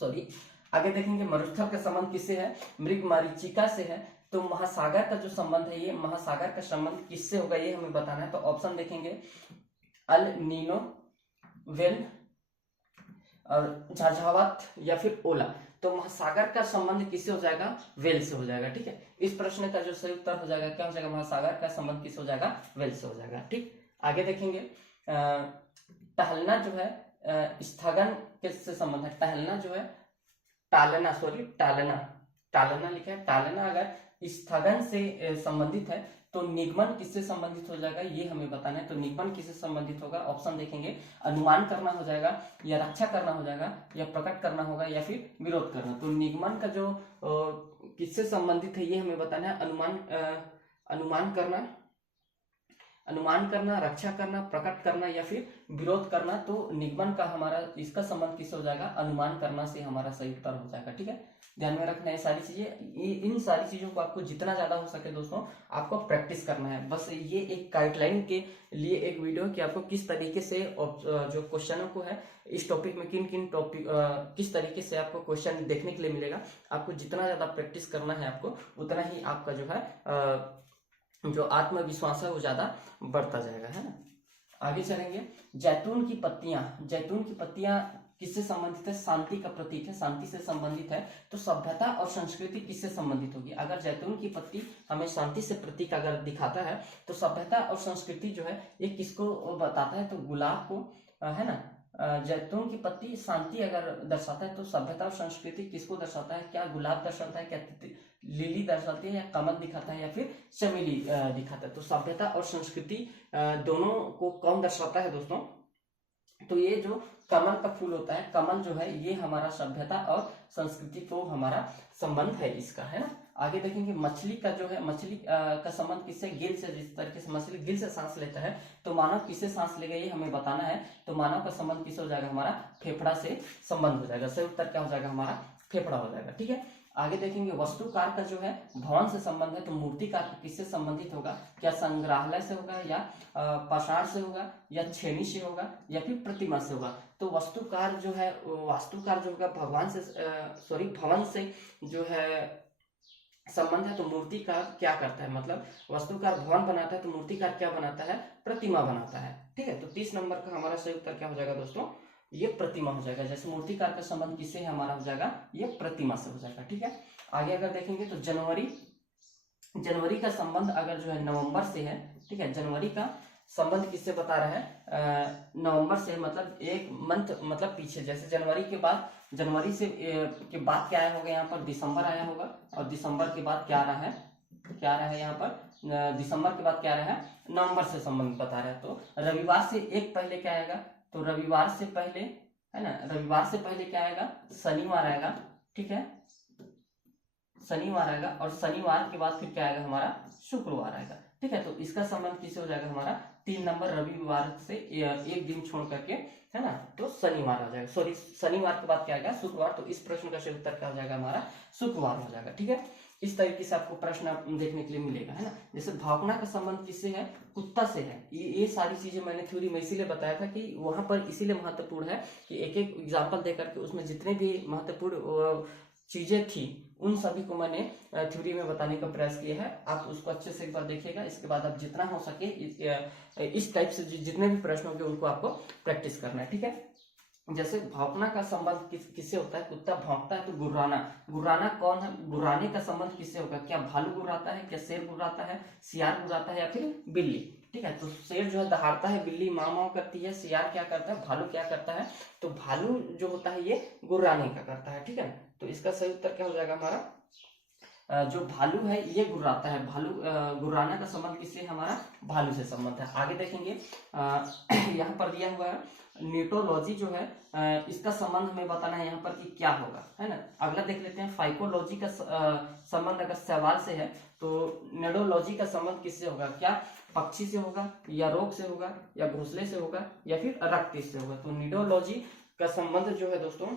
सॉरी, आगे देखेंगे मरुस्थल का संबंध किससे है, मृगमरीचिका से है। तो महासागर का जो संबंध है, ये महासागर का संबंध किससे होगा ये हमें बताना है। तो ऑप्शन देखेंगे, अल नीनो, वेल और झाझावात या फिर ओला। तो महासागर का संबंध किससे हो जाएगा, वेल से हो जाएगा, ठीक है। इस प्रश्न का जो सही उत्तर हो जाएगा क्या हो जाएगा, महासागर का संबंध किससे हो जाएगा, वेल से हो जाएगा, ठीक। आगे देखेंगे टहलना जो है स्थगन किससे संबंध है, टहलना जो है, टालना, सॉरी टालना, टालना लिखा है, टालना अगर स्थगन से संबंधित है तो निगमन किससे संबंधित हो जाएगा ये हमें बताना है। तो निगमन किससे संबंधित होगा, ऑप्शन देखेंगे, अनुमान करना हो जाएगा या रक्षा करना हो जाएगा या प्रकट करना होगा या फिर विरोध करना। तो निगमन का जो किससे संबंधित है ये हमें बताना है, अनुमान करना, रक्षा करना, प्रकट करना या फिर विरोध करना। तो निगमन का हमारा इसका संबंध किससे हो जाएगा, अनुमान करना से हमारा सही उत्तर हो जाएगा, ठीक है। ध्यान में रखना है सारी चीजें, इन सारी चीजों को आपको जितना ज्यादा हो सके दोस्तों आपको प्रैक्टिस करना है। बस ये एक गाइडलाइन के लिए एक वीडियो कि आपको किस तरीके से जो क्वेश्चनों को है इस टॉपिक में किन टॉपिक किस तरीके से आपको क्वेश्चन देखने के लिए मिलेगा। आपको जितना ज्यादा प्रैक्टिस करना है आपको उतना ही आपका जो है जो आत्मविश्वास है वो ज्यादा बढ़ता जाएगा, है ना। आगे चलेंगे, जैतून की पत्तियां किससे संबंधित है, शांति का प्रतीक है, शांति से संबंधित है। तो सभ्यता और संस्कृति किससे संबंधित होगी, अगर जैतून की पत्ती हमें शांति से प्रतीक अगर दिखाता है तो सभ्यता और संस्कृति जो है ये किसको बताता है, तो गुलाब को, है ना। जैतून की पत्ती शांति अगर दर्शाता है तो सभ्यता और संस्कृति किसको दर्शाता है, क्या गुलाब दर्शाता है, क्या लिली दर्शाती है या कमल दिखाता है या फिर चमेली दिखाता है। तो सभ्यता और संस्कृति दोनों को कौन दर्शाता है दोस्तों, तो ये जो कमल का फूल होता है, कमल जो है ये हमारा सभ्यता और संस्कृति को हमारा संबंध है इसका, है ना। आगे देखेंगे मछली का जो है, मछली का संबंध किससे, गिल से। जिस तरीके से मछली गिल से सांस लेता है तो मानव किससे सांस लेगा ये हमें बताना है। तो मानव का संबंध किससे हो जाएगा, हमारा फेफड़ा से संबंध हो जाएगा। सही उत्तर क्या हो जाएगा, हमारा फेफड़ा हो जाएगा, ठीक है। आगे देखेंगे वस्तुकार का जो है भवन से संबंध है। तो मूर्तिकार किससे संबंधित होगा, क्या संग्रहालय से होगा या पाषाण से होगा या छेनी से होगा या फिर प्रतिमा से होगा। तो वास्तुकार जो होगा भगवान से भवन से जो है संबंध है। तो मूर्तिकार क्या करता है, मतलब वस्तुकार भवन बनाता है तो मूर्तिकार क्या बनाता है, प्रतिमा बनाता है, ठीक है। तो 30 नंबर का हमारा सही उत्तर क्या हो जाएगा दोस्तों, ये प्रतिमा हो जाएगा। जैसे मूर्तिकार का संबंध किससे है हमारा हो जाएगा, ये प्रतिमा से हो जाएगा, ठीक है। आगे अगर देखेंगे तो जनवरी का संबंध अगर जो है नवंबर से है, ठीक है। जनवरी का संबंध किससे बता रहा है, नवंबर से, मतलब एक मंथ मतलब पीछे। जैसे जनवरी से के बाद क्या आया होगा यहाँ पर, दिसंबर आया होगा और दिसंबर के बाद क्या आ रहा है यहाँ पर दिसंबर के बाद क्या रहा है, नवंबर से संबंध बता रहा है। तो रविवार से एक पहले क्या आएगा, तो रविवार से पहले है ना, रविवार से पहले क्या आएगा, शनिवार आएगा, ठीक है, शनिवार आएगा, और शनिवार के बाद फिर क्या आएगा हमारा, शुक्रवार आएगा, ठीक है। तो इसका संबंध किससे हो जाएगा हमारा, 3 नंबर रविवार से एक दिन छोड़ करके, है ना, तो शनिवार हो जाएगा, सॉरी शनिवार के बाद क्या आएगा, शुक्रवार। तो इस प्रश्न का सही उत्तर क्या हो जाएगा हमारा, शुक्रवार हो जाएगा, ठीक है। इस तरीके से आपको प्रश्न देखने के लिए मिलेगा, है ना। जैसे भौंकना का संबंध किससे है, कुत्ता से है। ये सारी चीजें मैंने थ्योरी में इसीलिए बताया था कि वहां पर इसीलिए महत्वपूर्ण है कि एक एक एग्जाम्पल देकर के उसमें जितने भी महत्वपूर्ण चीजें थी उन सभी को मैंने थ्योरी में बताने का प्रयास किया है। आप उसको अच्छे से एक बार देखिएगा, इसके बाद आप जितना हो सके इस टाइप से जितने भी प्रश्न होंगे उनको आपको प्रैक्टिस करना है, ठीक है। जैसे भौंकना का संबंध किससे होता है, कुत्ता भौंकता है तो गुर्राना, गुर्राना कौन है, गुर्राने का संबंध किससे होगा, क्या भालू गुर्राता है, क्या शेर गुर्राता है, सियार गुर्राता है या फिर बिल्ली, ठीक है। तो शेर जो है दहाड़ता है, बिल्ली माँ माँ करती है, सियार क्या करता है, भालू क्या करता है, तो भालू जो होता है ये गुर्राने का करता है, ठीक है। तो इसका सही उत्तर क्या हो जाएगा हमारा, जो भालू है ये गुर्राता है, भालू गुर्राना का संबंध किससे, हमारा भालू से संबंध है। आगे देखेंगे यहाँ पर दिया हुआ है न्यूटोलॉजी जो है, इसका संबंध हमें बताना है यहाँ पर कि क्या होगा, है ना। अगला देख लेते हैं, फाइकोलॉजी का संबंध अगर सवाल से है तो नेडोलॉजी का संबंध किससे होगा, क्या पक्षी से होगा, या रोग से होगा, या घोंसले से होगा, या फिर रक्त से होगा। तो निडोलॉजी का संबंध जो है दोस्तों,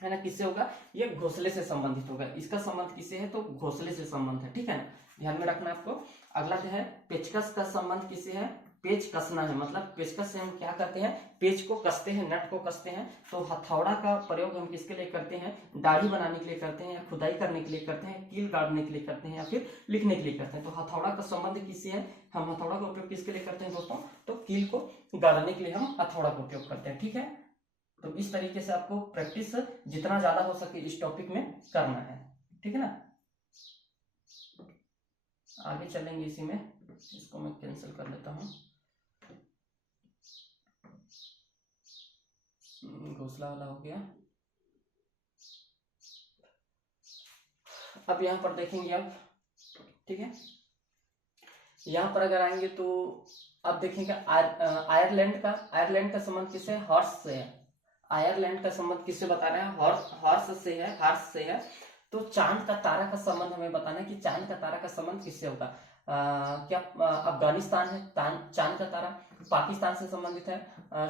है ना, किससे होगा, ये घोंसले से संबंधित होगा। इसका संबंध किससे है, तो घोंसले से संबंध है, ठीक है ना, ध्यान में रखना आपको। अगला जो है पेचकस का संबंध किससे है, पेच कसना है, मतलब पेचकस से हम क्या करते हैं, पेच को कसते हैं, नट को कसते हैं। तो हथौड़ा का प्रयोग हम किसके लिए करते हैं, दाढ़ी बनाने के लिए करते हैं, या खुदाई करने के लिए करते हैं, कील गाड़ने के लिए करते हैं, या फिर लिखने के लिए करते हैं। तो हथौड़ा का संबंध किससे है, हम हथौड़ा का उपयोग किसके लिए करते हैं दोस्तों, तो कील को गाड़ने के लिए हम हथौड़ा का उपयोग करते हैं, ठीक है। तो इस तरीके से आपको प्रैक्टिस जितना ज्यादा हो सके इस टॉपिक में करना है, ठीक है ना। आगे चलेंगे इसी में, इसको मैं कैंसिल कर लेता हूँ, घोंसला वाला हो गया। अब यहाँ पर देखेंगे आप, ठीक है, यहाँ पर अगर आएंगे तो अब देखेंगे आयरलैंड का संबंध किससे, हॉर्स से है। आयरलैंड का संबंध किससे बता रहे हैं, हॉर्स से है, हॉर्स से है। तो चांद का तारा का संबंध हमें बताना है कि चांद का तारा का संबंध किससे होगा, क्या अफगानिस्तान है चांद का तारा, पाकिस्तान से संबंधित है,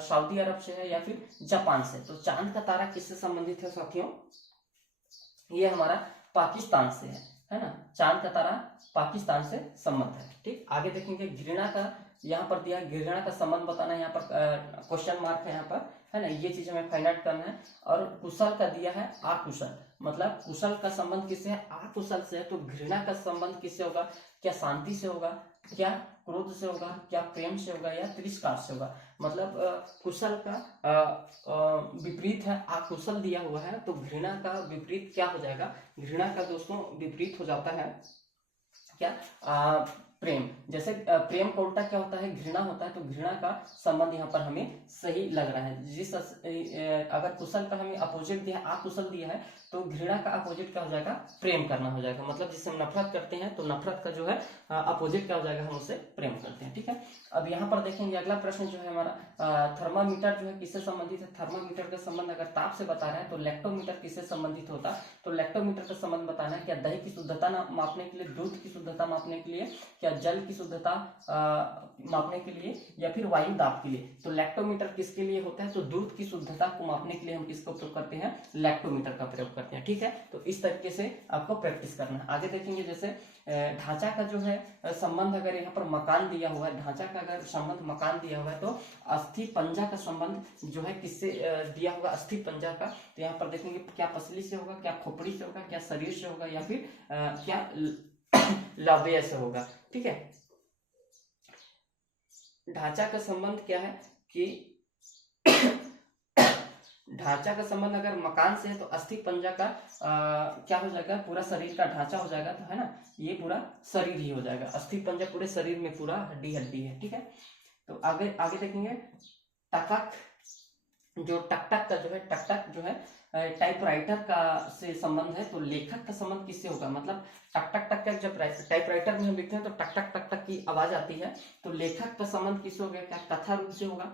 सऊदी अरब से है, या फिर जापान से। तो चांद का तारा किससे संबंधित है साथियों, ये हमारा पाकिस्तान से है ना, चांद का तारा पाकिस्तान से संबंध है, ठीक। आगे देखेंगे घृणा का, यहाँ पर दिया घृणा का संबंध बताना है, यहाँ पर क्वेश्चन मार्क है यहाँ पर, है ना, ये चीज हमें फाइंड आउट करना है। और कुशल का दिया है अकुशल, मतलब कुशल का संबंध किससे है, अकुशल से है। तो घृणा का संबंध किससे होगा, क्या शांति से होगा, क्या क्रोध से होगा, क्या प्रेम से होगा, या तिरस्कार से होगा। मतलब कुशल का विपरीत है अकुशल दिया हुआ है, तो घृणा का विपरीत क्या हो जाएगा, घृणा का दोस्तों विपरीत हो जाता है क्या, प्रेम। जैसे प्रेम का उल्टा क्या होता है, घृणा होता है। तो घृणा का संबंध यहाँ पर हमें सही लग रहा है। जिस अगर कुशल का हमें अपोजिट दिया है, अकुशल दिया है, तो घृणा का अपोजिट क्या हो जाएगा, प्रेम करना हो जाएगा। मतलब जिससे हम नफरत करते हैं, तो नफरत का जो है अपोजिट क्या हो जाएगा, हम उससे प्रेम करते हैं, ठीक है। अब यहाँ पर देखेंगे अगला प्रश्न जो है हमारा, थर्मामीटर जो है किससे संबंधित है। थर्मामीटर का संबंध अगर ताप से बता रहा है, तो लैक्टोमीटर किससे संबंधित होता है। तो लैक्टोमीटर का संबंध बताना है, क्या दही की शुद्धता मापने के लिए, दूध की शुद्धता मापने के लिए, क्या जल की शुद्धता मापने के लिए, या फिर वायु दाब के लिए। तो लैक्टोमीटर किसके लिए होता है, तो दूध की शुद्धता को मापने के लिए हम किसका उपयोग करते हैं, लैक्टोमीटर का प्रयोग करते हैं, ठीक है। तो इस तरीके से आपको प्रैक्टिस करना है। आगे देखेंगे जैसे ढांचा का जो है संबंध, अगर यहाँ पर मकान दिया हुआ है, ढांचा का अगर संबंध मकान दिया हुआ है, तो अस्थि पंजा का संबंध जो है किससे दिया होगा, अस्थि पंजा का। तो यहाँ पर देखेंगे क्या पसली से होगा, क्या खोपड़ी से होगा, क्या शरीर से होगा, या फिर क्या लव्य से होगा, ठीक है। ढांचा का संबंध क्या है कि ढांचा का संबंध अगर मकान से है, तो अस्थि पंजा का क्या हो जाएगा, पूरा शरीर का ढांचा हो जाएगा, तो है ना, ये पूरा शरीर ही हो जाएगा। अस्थि पंजा पूरे शरीर में पूरा हड्डी हड्डी है, ठीक है। तो आगे आगे देखेंगे टकक जो टक का जो है टाइपराइटर का से संबंध है, तो लेखक का संबंध किससे होगा? मतलब टक जब टाइपराइटर में हम लिखते हैं तो टक की आवाज आती है, तो लेखक का संबंध किससे होगा? क्या कथा रूप से होगा,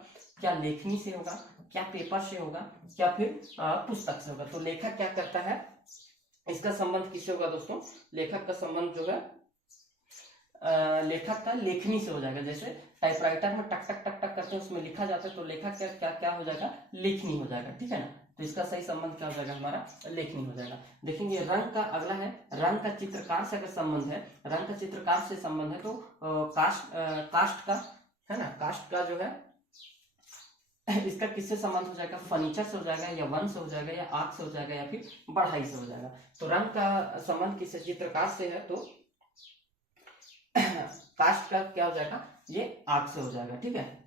क्या लेखनी से होगा, क्या पेपर से होगा, क्या फिर पुस्तक से होगा? तो लेखक क्या करता है, इसका संबंध किससे होगा दोस्तों? लेखक का संबंध जो है लेखक का लेखनी से हो जाएगा। जैसे टाइपराइटर में टक टक करते हैं, उसमें लिखा जाता है, तो लेखक क्या क्या क्या हो जाएगा? लेखनी हो जाएगा, ठीक है ना। तो इसका सही संबंध क्या हो जाएगा हमारा? लेखनी हो जाएगा। देखेंगे रंग का अगला है, रंग का चित्रकार से अगर संबंध है, रंग का चित्रकार से संबंध है, तो कास्ट का है ना, कास्ट का जो है इसका किससे संबंध हो जाएगा? फर्नीचर से हो जाएगा, या वन से हो जाएगा, या आग से हो जाएगा, या फिर बढ़ाई से हो जाएगा। तो रंग का संबंध किससे? चित्रकार से है, तो कास्ट का क्या हो जाएगा? ये आग से हो जाएगा, ठीक है।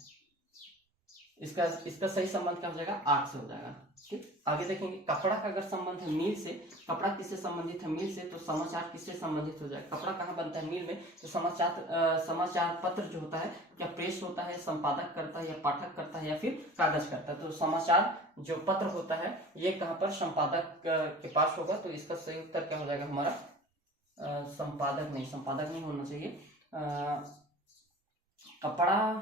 इसका सही संबंध क्या हो जाएगा? आग से हो जाएगा, ठीक। आगे देखेंगे कपड़ा का अगर संबंध है मील से, कपड़ा किससे संबंधित है? मील से। तो समाचार किससे संबंधित हो जाएगा? कपड़ा कहाँ बनता है? मील में। तो समाचार पत्र जो होता है, क्या प्रेस होता है, संपादक करता है, या पाठक करता है, या फिर कागज करता है? तो समाचार जो पत्र होता है ये कहाँ पर? संपादक के पास होगा। तो इसका सही उत्तर क्या हो जाएगा हमारा? संपादक नहीं होना चाहिए। कपड़ा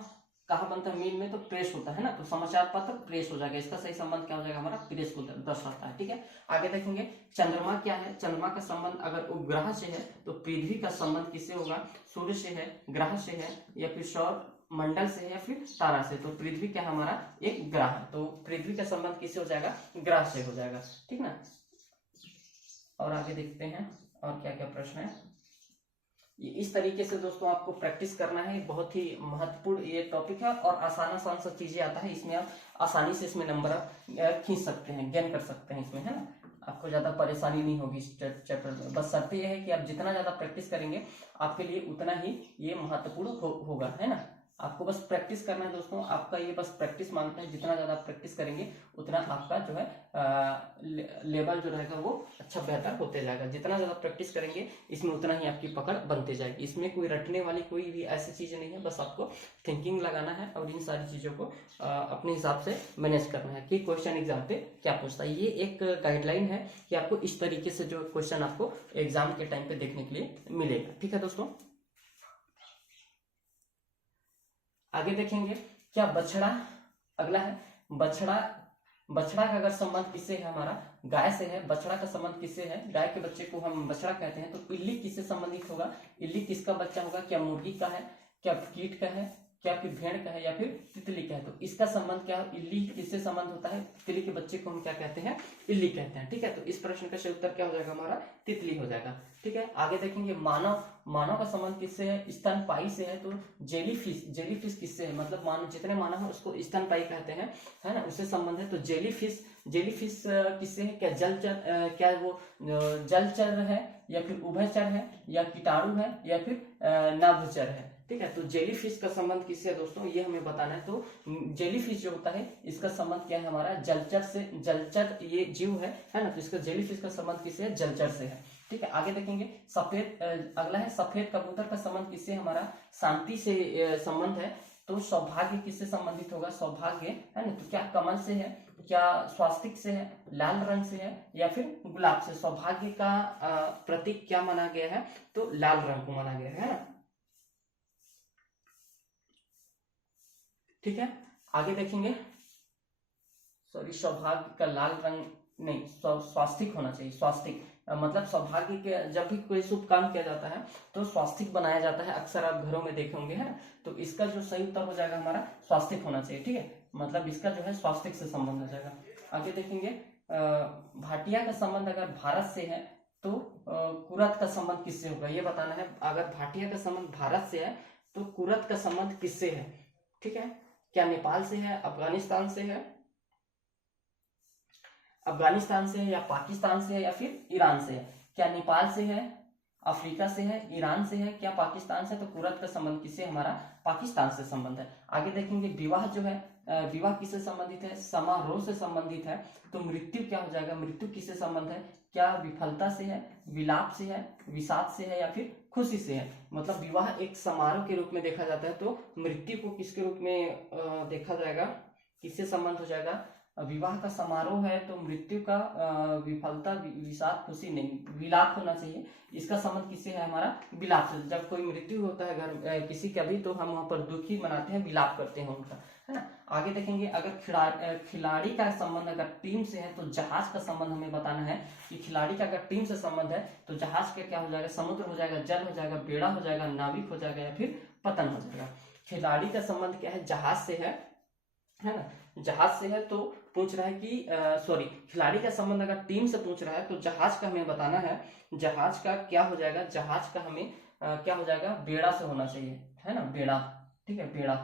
कहाँ बनता है? मील में। तो प्रेस होता है ना, तो समाचार पत्र प्रेस हो जाएगा। इसका सही संबंध क्या हो जाएगा हमारा? प्रेस को दर्शाता है, ठीक है। आगे देखेंगे चंद्रमा क्या है? चंद्रमा का संबंध अगर उपग्रह से है, तो पृथ्वी का संबंध किससे होगा? सूर्य से है, ग्रह से है, या फिर सौर मंडल से है, या फिर तारा से। तो पृथ्वी क्या है हमारा? एक ग्रह है, तो पृथ्वी का संबंध किससे हो जाएगा? ग्रह से हो जाएगा, ठीक ना। और आगे देखते हैं और क्या क्या प्रश्न है। इस तरीके से दोस्तों आपको प्रैक्टिस करना है, बहुत ही महत्वपूर्ण ये टॉपिक है, और आसान सा चीजें आता है इसमें, आप आसानी से इसमें नंबर खींच सकते हैं, गेन कर सकते हैं इसमें, है ना। आपको ज्यादा परेशानी नहीं होगी इस चैप्टर में। बस शर्त यह है कि आप जितना ज्यादा प्रैक्टिस करेंगे आपके लिए उतना ही ये महत्वपूर्ण होगा, है ना। आपको बस प्रैक्टिस करना है दोस्तों, आपका ये बस प्रैक्टिस मांगता है। जितना ज्यादा प्रैक्टिस करेंगे उतना आपका जो है लेवल जो रहेगा वो अच्छा बेहतर होते जाएगा। जितना ज्यादा प्रैक्टिस करेंगे इसमें उतना ही आपकी पकड़ बनती जाएगी। इसमें कोई रटने वाली कोई भी ऐसी चीज नहीं है, बस आपको थिंकिंग लगाना है और इन सारी चीजों को अपने हिसाब से मैनेज करना है कि क्वेश्चन एग्जाम पे क्या पूछता है। ये एक गाइडलाइन है कि आपको इस तरीके से जो क्वेश्चन आपको एग्जाम के टाइम पे देखने के लिए मिलेगा, ठीक है दोस्तों। आगे देखेंगे क्या बछड़ा अगला है। बछड़ा का अगर संबंध किससे है हमारा? गाय से है। बछड़ा का संबंध किससे है? गाय के बच्चे को हम बछड़ा कहते हैं। तो इल्ली किससे संबंधित होगा? इल्ली किसका बच्चा होगा? क्या मुर्गी का है, क्या कीट का है, क्या फिर भेड़ का है, या फिर तितली का है? तो इसका संबंध क्या है? इल्ली किससे संबंध होता है? तितली के बच्चे को हम क्या कहते हैं? इल्ली कहते हैं, ठीक है। तो इस प्रश्न का सही उत्तर क्या हो जाएगा हमारा? तितली हो जाएगा, ठीक है। आगे देखेंगे मानव का संबंध किससे है? स्तनपायी से है। तो जेलीफिश किससे है? मतलब मानव जितने मानव है उसको स्तनपायी कहते हैं, है ना, उससे संबंध है। तो जेलीफिश किससे है? क्या जलचर क्या वो जलचर है, या फिर उभयचर है, या कीटाणु है, या फिर नभचर है, ठीक है। तो जेलीफिश का संबंध किससे है दोस्तों? ये हमें बताना है। तो जेलीफिश जो होता है इसका संबंध क्या है हमारा? जलचर से। जलचर ये जीव है ना। तो इसका जेलीफिश का संबंध किससे है? जलचर से है, ठीक है। आगे देखेंगे सफेद अगला है सफेद कबूतर का संबंध किससे? हमारा शांति से संबंध है। तो सौभाग्य किससे संबंधित होगा? सौभाग्य, है ना। तो क्या कमल से है, क्या स्वास्तिक से है, लाल रंग से है, या फिर गुलाब से? सौभाग्य का प्रतीक क्या माना गया है? तो लाल रंग को माना गया है ना, ठीक है। आगे देखेंगे सॉरी सौभाग्य का लाल रंग नहीं, स्वास्तिक होना चाहिए। स्वास्तिक मतलब सौभाग्य के जब भी कोई शुभ काम किया जाता है तो स्वास्तिक बनाया जाता है, अक्सर आप घरों में देखे होंगे, है। तो इसका जो सही उत्तर हो जाएगा हमारा स्वास्तिक होना चाहिए, ठीक है। मतलब इसका जो है स्वास्तिक से संबंध हो जाएगा। आगे देखेंगे भाटिया का संबंध अगर भारत से है तो कुरत का संबंध किससे होगा? ये बताना है। अगर भाटिया का संबंध भारत से है तो कुरत का संबंध किससे है, ठीक है। क्या नेपाल से है, अफगानिस्तान से है, या पाकिस्तान से है, या फिर ईरान से है? क्या नेपाल से है, अफ्रीका से है, ईरान से है, क्या पाकिस्तान से? तो कुरत का संबंध किससे? हमारा पाकिस्तान से संबंध है। आगे देखेंगे विवाह जो है, विवाह किससे संबंधित है? समारोह से संबंधित है। तो मृत्यु क्या हो जाएगा? मृत्यु किससे संबंध है? क्या विफलता से है, विलाप से है, विषाद से है, या फिर खुशी से है? मतलब विवाह एक समारोह के रूप में देखा जाता है, तो मृत्यु को किसके रूप में देखा जाएगा? किससे संबंध हो जाएगा? विवाह का समारोह है तो मृत्यु का विफलता, विषाद, खुशी नहीं, विलाप होना चाहिए। इसका संबंध किससे है हमारा? विलाप से। जब कोई मृत्यु होता है घर किसी का भी, तो हम वहां पर दुखी मनाते हैं, विलाप करते हैं उनका, है ना। आगे देखेंगे, अगर खिलाड़ी का संबंध अगर टीम से है तो जहाज का संबंध हमें बताना है कि खिलाड़ी का अगर टीम से संबंध है तो जहाज का क्या हो जाएगा? समुद्र हो जाएगा, जल हो जाएगा, बेड़ा हो जाएगा, नाविक हो जाएगा, या फिर पतन हो जाएगा। खिलाड़ी का संबंध क्या है? जहाज से है ना। जहाज से है तो पूछ रहा है कि सॉरी, खिलाड़ी का संबंध अगर टीम से पूछ रहा है तो जहाज का हमें बताना है। जहाज का क्या हो जाएगा? जहाज का हमें क्या हो जाएगा? बेड़ा से होना चाहिए, है ना, बेड़ा, ठीक है, बेड़ा।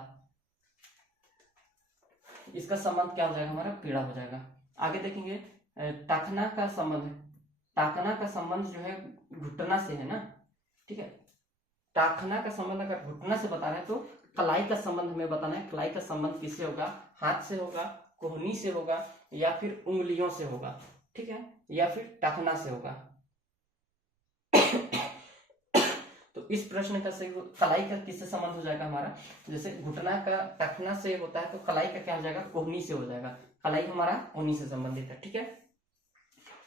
इसका संबंध क्या हो जाएगा हमारा? बेड़ा हो जाएगा। आगे देखेंगे, टाखना का संबंध, टाखना का संबंध जो है घुटना से है ना, ठीक है। टाखना का संबंध अगर घुटना से बता रहे हैं तो कलाई का संबंध हमें बताना है। कलाई का संबंध किससे होगा? हाथ से होगा, कोहनी से होगा, या फिर उंगलियों से होगा, ठीक है, या फिर टाखना से होगा। तो इस प्रश्न का सही कलाई का किससे संबंध हो जाएगा हमारा? जैसे घुटना का टखना से होता है तो कलाई का क्या हो जाएगा? कोहनी से हो जाएगा। कलाई हमारा कोहनी से संबंधित है, ठीक है।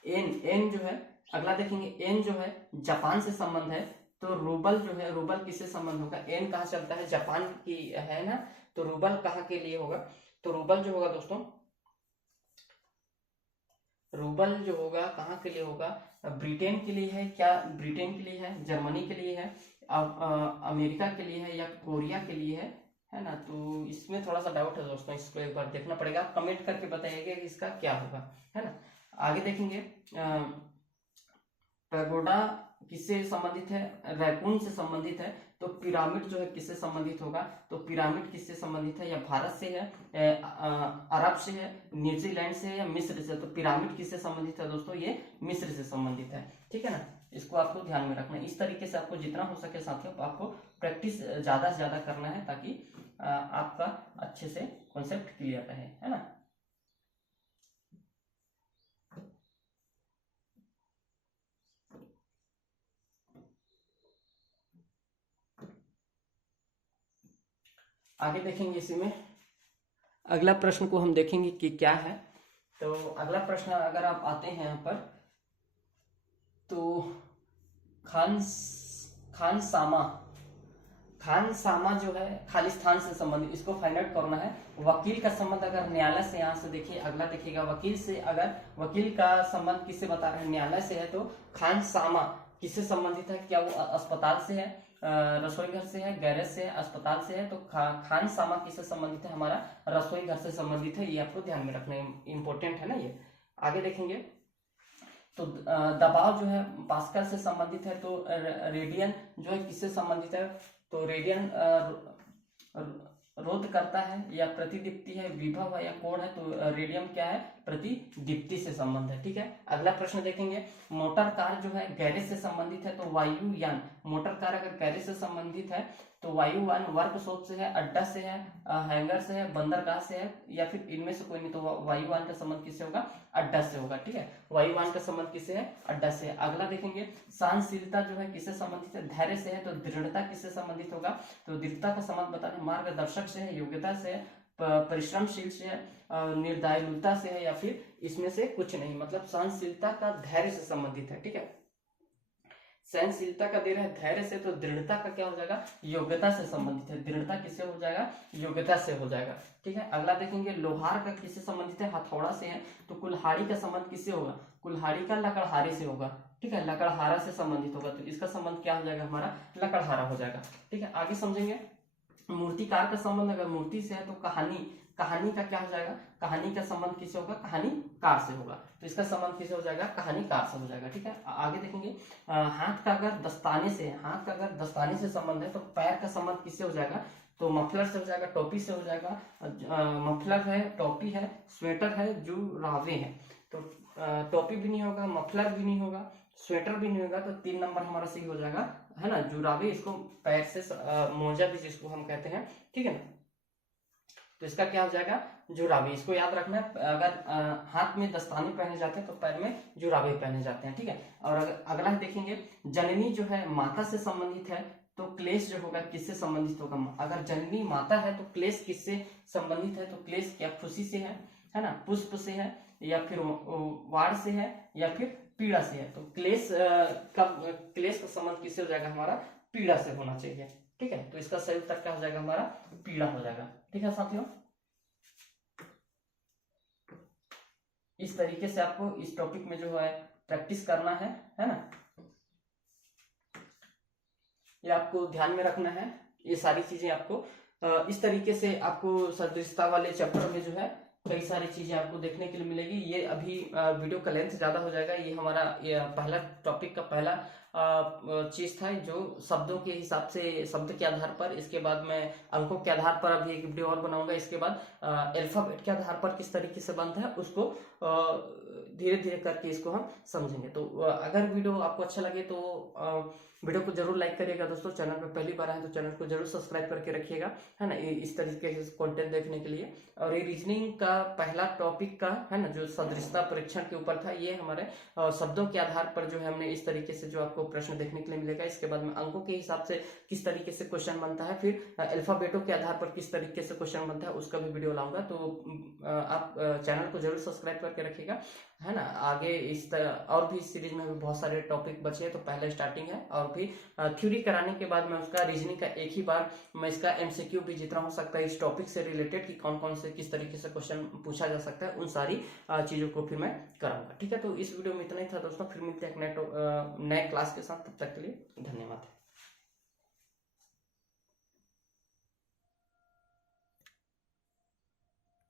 एन, एन जो है, अगला देखेंगे, एन जो है जापान से संबंध है तो रूबल जो है, रूबल किससे संबंध होगा? एन कहाँ चलता है? जापान की है ना, तो रूबल कहाँ के लिए होगा? तो रूबल जो होगा दोस्तों, रूबल जो होगा कहाँ के लिए होगा? ब्रिटेन के लिए है क्या? ब्रिटेन के लिए है, जर्मनी के लिए है, अमेरिका के लिए है, या कोरिया के लिए है ना। तो इसमें थोड़ा सा डाउट है दोस्तों, इसको एक बार देखना पड़ेगा। कमेंट करके बताइएगा कि इसका क्या होगा, है ना। आगे देखेंगे, पैगोडा किससे संबंधित है? रैकून से संबंधित है। तो पिरामिड जो है किससे संबंधित होगा? तो पिरामिड किससे संबंधित है? या भारत से है, अरब से है, न्यूजीलैंड से है, या मिस्र से? तो पिरामिड किससे संबंधित है दोस्तों? ये मिस्र से संबंधित है, ठीक है ना। इसको आपको ध्यान में रखना है। इस तरीके से आपको जितना हो सके साथियों आपको प्रैक्टिस ज्यादा से ज्यादा करना है, ताकि आपका अच्छे से कॉन्सेप्ट क्लियर रहे, है ना। आगे देखेंगे इसी में अगला प्रश्न को हम देखेंगे कि क्या है। तो अगला प्रश्न अगर आप आते हैं यहाँ पर, तो खानसामा, खानसामा जो है खालिस्तान से संबंधित, इसको फाइंड आउट करना है। वकील का संबंध अगर न्यायालय से, यहाँ से देखिए अगला देखिएगा, वकील से, अगर वकील का संबंध किससे बता रहे हैं? न्यायालय से है, तो खानसामा किससे संबंधित है? क्या वो अस्पताल से है, रसोई घर से है, गैरेज से है, अस्पताल से है? तो खानसामा किससे संबंधित है? हमारा रसोई घर से संबंधित है। ये आपको ध्यान में रखना इंपॉर्टेंट है ना ये। आगे देखेंगे, तो दबाव जो है पास्कल से संबंधित है। तो रेडियन जो है किससे संबंधित है? तो रेडियन रोध करता है, या प्रतिदीप्ति है, विभव है, या कोण है? तो रेडियम क्या है? प्रतिदीप्ति से संबंध है, ठीक है। अगला प्रश्न देखेंगे, मोटर कार जो है गैरेज से संबंधित है। तो वायुयान, मोटर कार अगर गैरेज से संबंधित है तो वायुयान वर्कशॉप से है, अड्डा से है, हैंगर से है, बंदरगाह से है, या फिर इनमें से कोई नहीं। तो वायुयान का संबंध किससे होगा? अड्डा से होगा, ठीक है। वायुयान का संबंध किससे है? अड्डा से। अगला देखेंगे, सहनशीलता जो है किससे संबंधित है? धैर्य से है। तो दृढ़ता किससे संबंधित होगा? तो दृढ़ता का संबंध बताना, मार्गदर्शक से है, योग्यता से है, परिश्रमशील से है, निर्दयलुता से है, या फिर इसमें से कुछ नहीं। मतलब सहनशीलता का धैर्य से संबंधित है, ठीक है। सहनशीलता का दे रहा है धैर्य से, तो दृढ़ता का क्या हो जाएगा? योग्यता से संबंधित है। दृढ़ता किससे हो जाएगा? योग्यता से हो जाएगा, ठीक है। अगला देखेंगे, लोहार का किससे संबंधित है? हथौड़ा से है। तो कुल्हाड़ी का संबंध किससे होगा? कुल्हाड़ी का लकड़हारे से होगा, ठीक है, लकड़हारा से संबंधित होगा। तो इसका संबंध क्या हो जाएगा? हमारा लकड़हारा हो जाएगा, ठीक है। आगे समझेंगे, मूर्तिकार का संबंध अगर मूर्ति से है तो कहानी, कहानी का क्या हो जाएगा? कहानी का संबंध किससे होगा? कहानीकार से होगा। तो इसका संबंध किससे हो जाएगा? कहानीकार से हो जाएगा, ठीक है। आगे देखेंगे, हाथ का अगर दस्ताने से, हाथ का अगर दस्ताने से संबंध है तो पैर का संबंध किससे हो जाएगा? तो मफलर से हो जाएगा, टोपी से हो जाएगा। मफलर है, टोपी है, स्वेटर है, जुराबे है। तो टोपी भी नहीं होगा, मफलर भी नहीं होगा, स्वेटर भी नहीं होगा। तो 3 नंबर हमारा सही हो जाएगा, है ना। जुराबे, इसको पैर से, मोजा भी जिसको हम कहते हैं, ठीक है ना। तो इसका क्या हो जाएगा? जुराबे। इसको याद रखना है, अगर हाथ में दस्ताने पहने जाते हैं तो पैर में जुराबे पहने जाते हैं, ठीक है। और अगला देखेंगे, जननी जो है माता से संबंधित है। तो क्लेश जो होगा किससे संबंधित होगा? अगर जननी माता है तो क्लेश किससे संबंधित है? तो क्लेश क्या खुशी से है, है ना, पुष्प से है या फिर वाड़ से है या फिर पीड़ा से है। तो क्लेश का संबंध किससे हो जाएगा, हमारा पीड़ा से होना चाहिए। ठीक है, तो इसका सही उत्तर क्या हो जाएगा, हमारा पीड़ा हो जाएगा। ठीक है साथियों, इस तरीके से आपको इस टॉपिक में जो है प्रैक्टिस करना है ना, ये आपको ध्यान में रखना है। ये सारी चीजें आपको इस तरीके से आपको सदृशता वाले चैप्टर में जो है कई सारी चीजें आपको देखने के लिए मिलेगी। ये अभी वीडियो का लेंथ ज्यादा हो जाएगा। ये हमारा पहला टॉपिक का पहला चीज था जो शब्दों के हिसाब से, शब्द के आधार पर, इसके बाद मैं अंकों के आधार पर अभी एक वीडियो और बनाऊंगा। इसके बाद अल्फाबेट के आधार पर किस तरीके से बनता है उसको धीरे धीरे करके इसको हम समझेंगे। तो अगर वीडियो आपको अच्छा लगे तो वीडियो को जरूर लाइक करिएगा दोस्तों। चैनल पर पहली बार आए तो चैनल को जरूर सब्सक्राइब करके रखिएगा, है ना, इस तरीके से कंटेंट देखने के लिए। और ये रीजनिंग का पहला टॉपिक का है ना, जो सदृशता परीक्षण के ऊपर था, ये हमारे शब्दों के आधार पर जो है हमने इस तरीके से जो आपको प्रश्न देखने के लिए मिलेगा। इसके बाद में अंकों के हिसाब से किस तरीके से क्वेश्चन बनता है, फिर अल्फाबेटों के आधार पर किस तरीके से क्वेश्चन बनता है, उसका भी वीडियो लाऊंगा। तो आप चैनल को जरूर सब्सक्राइब करके रखिएगा, है ना। आगे इस तरह और भी इस सीरीज में भी बहुत सारे टॉपिक बचे हैं। तो पहले स्टार्टिंग है, और भी थ्योरी कराने के बाद में उसका रीजनिंग का एक ही बार मैं इसका एमसीक्यू भी जितना हो सकता है इस टॉपिक से रिलेटेड कि कौन कौन से किस तरीके से क्वेश्चन पूछा जा सकता है, उन सारी चीजों को फिर मैं कराऊंगा। ठीक है, तो इस वीडियो में इतना ही था दोस्तों। फिर मिलते हैं एक नए क्लास के साथ, तब तक के लिए धन्यवाद।